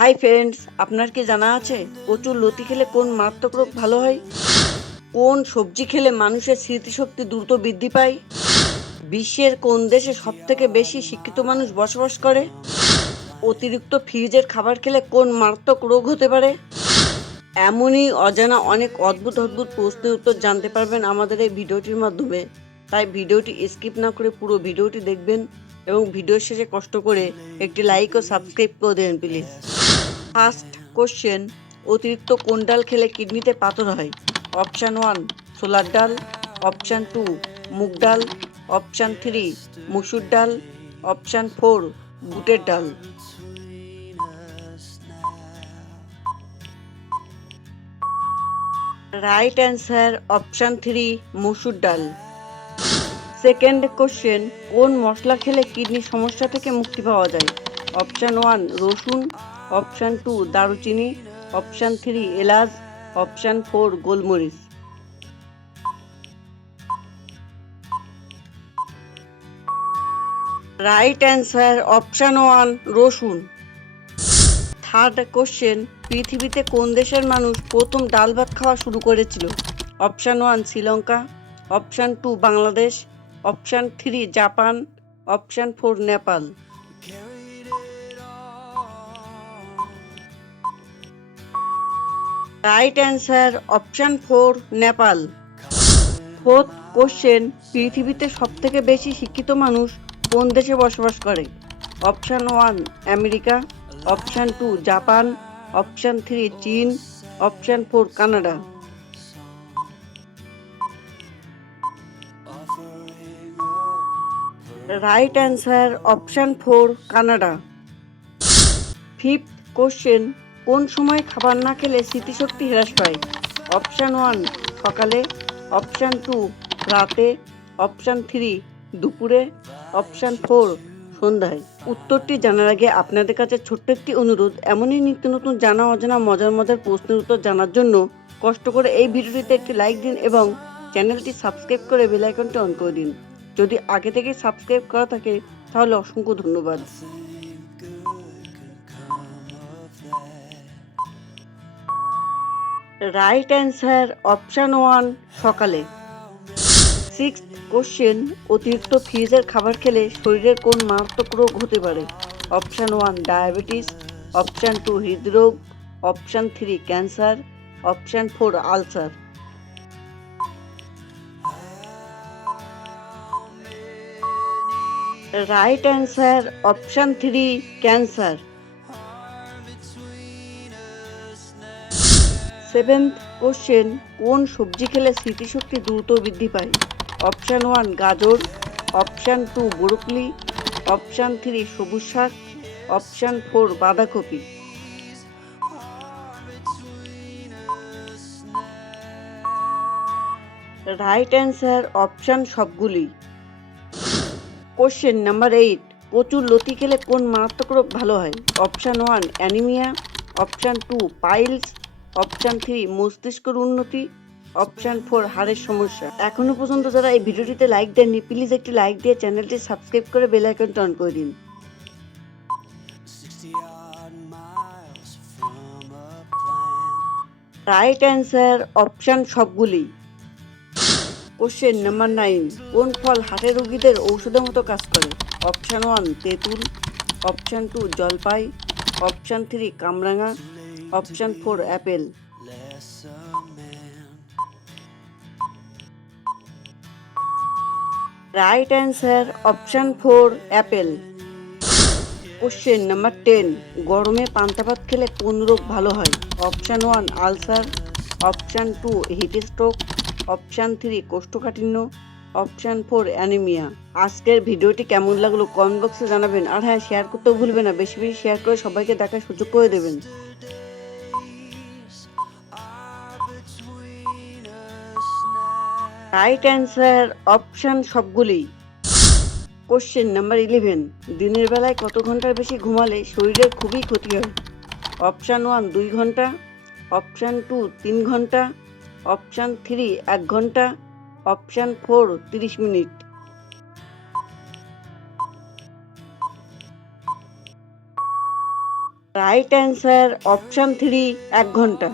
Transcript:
Hi friends, আপনার কি জানা আছে প্রচুর লতি খেলে কোন মারাত্মক রোগ ভালো হয়? কোন সবজি খেলে মানুষের স্মৃতিশক্তি দ্রুত বৃদ্ধি পায়? বিশ্বের কোন দেশে সবথেকে বেশি শিক্ষিত মানুষ বসবাস করে? অতিরিক্ত ফ্রিজের খাবার খেলে কোন মারাত্মক রোগ হতে পারে? এমনই অজানা অনেক অদ্ভুত অদ্ভুত প্রশ্নের উত্তর জানতে পারবেন আমাদের এই ভিডিওটির মাধ্যমে। তাই ভিডিওটি স্কিপ না করে পুরো ভিডিওটি দেখবেন এবং ভিডিওর শেষে কষ্ট করে একটি লাইক ও সাবস্ক্রাইব করে দেবেন প্লিজ। ফার্স্ট কোশ্চেন, অতিরিক্ত কোন ডাল খেলে কিডনিতে পাথর হয়? অপশান 1 ছোলার ডাল, অপশান 2 মুগ ডাল, অপশান 3 মসুর ডাল, অপশান 4 বুটের ডাল। রাইট অ্যান্সার অপশান 3 মসুর ডাল। সেকেন্ড কোশ্চেন, কোন মশলা খেলে কিডনির সমস্যা থেকে মুক্তি পাওয়া যায়? অপশান 1 রসুন, অপশান 2 দারুচিনি, অপশান 3 এলাচ, অপশান 4 গোলমরিচ। রাইট অ্যান্সার অপশান 1 রসুন। থার্ড কোশ্চেন, পৃথিবীতে কোন দেশের মানুষ প্রথম ডাল ভাত খাওয়া শুরু করেছিল? Option 1 Sri Lanka, option 2 Bangladesh, option 3 Japan, option 4 Nepal. Right answer option 4 Nepal. Fourth question, পৃথিবীতে সবথেকে বেশি শিক্ষিত মানুষ কোন দেশে বসবাস করে? Option 1 America, option 2 Japan, option 3 চীন, option 4 Canada. Right answer option 4 Canada. Fifth question, কোন সময় খাবার না খেলে স্মৃতিশক্তি হ্রাস পায়? অপশান 1 সকালে, অপশান 2 রাতে, অপশান 3 দুপুরে, অপশান 4 সন্ধ্যায়। উত্তরটি জানার আগে আপনাদের কাছে ছোট্ট একটি অনুরোধ, এমনই নিত্য নতুন জানা অজানা মজার মজার প্রশ্নের উত্তর জানার জন্য কষ্ট করে এই ভিডিওটিতে একটি লাইক দিন এবং চ্যানেলটি সাবস্ক্রাইব করে বেল আইকনটি অন করে দিন। যদি আগে থেকে সাবস্ক্রাইব করা থাকে তাহলে অসংখ্য ধন্যবাদ। রাইট অ্যান্সার অপশান 1 সকালে। সিক্সথ কোশ্চেন, অতিরিক্ত ফ্রিজের খাবার খেলে শরীরের কোন মারাত্মক রোগ হতে পারে? অপশান 1 ডায়াবেটিস, অপশান 2 হৃদরোগ, option 3 cancer, option 4 ulcer. Right answer option 3 cancer. Seventh question, কোন সবজি খেলে স্মৃতিশক্তি দ্রুত বৃদ্ধি পায়? অপশান 1 গাজর, অপশান 2 ব্রোকলি, অপশান 3 সবুজ শাক, অপশান 4 বাঁধাকপি। রাইট অ্যান্সার অপশান সবগুলি। কোশ্চেন নাম্বার 8, প্রচুর লতি খেলে কোন মারাত্মক রোগ ভালো হয়? Option 1 anaemia, option 2 piles, option 3 মস্তিষ্কের উন্নতি, অপশান 4 হাড়ের সমস্যা। এখনো পর্যন্ত যারা এই ভিডিওটিতে লাইক দেননি প্লিজ একটি লাইক দিয়ে চ্যানেলটি সাবস্ক্রাইব করে বেল আইকনটি অন করে দিন। রাইট অ্যান্সার অপশান সবগুলি। কোশ্চেন নাম্বার 9, কোন ফল হার্টের রোগীদের ঔষধের মতো কাজ করে? অপশান 1 তেঁতুল, অপশান 2 জলপাই, অপশান 3 কামরাঙা, option 4 Apple. Right answer option 4 Apple. Question number 10, গরমে পান্তা ভাত খেলে কোন রোগ ভালো হয়? Option 1 ulcer, option 2 heat stroke, option 3 কোষ্ঠকাঠিন্য, অপশান 4 অ্যানিমিয়া। আজকের ভিডিওটি কেমন লাগলো কমেন্ট বক্সে জানাবেন, আর হ্যাঁ শেয়ার করতেও ভুলবেন না, বেশি বেশি শেয়ার করে সবাইকে দেখার সুযোগ করে দেবেন। রাইট অ্যান্সার অপশান সবগুলি। কোশ্চেন নাম্বার 11, দিনের বেলায় কত ঘন্টার বেশি ঘুমালে শরীরের খুবই ক্ষতি হয়? অপশান 1 2 ঘন্টা, অপশান 2 3 ঘন্টা, অপশান 3 1 ঘন্টা, option 4 30 minute. Right answer option 3, 1 ঘন্টা।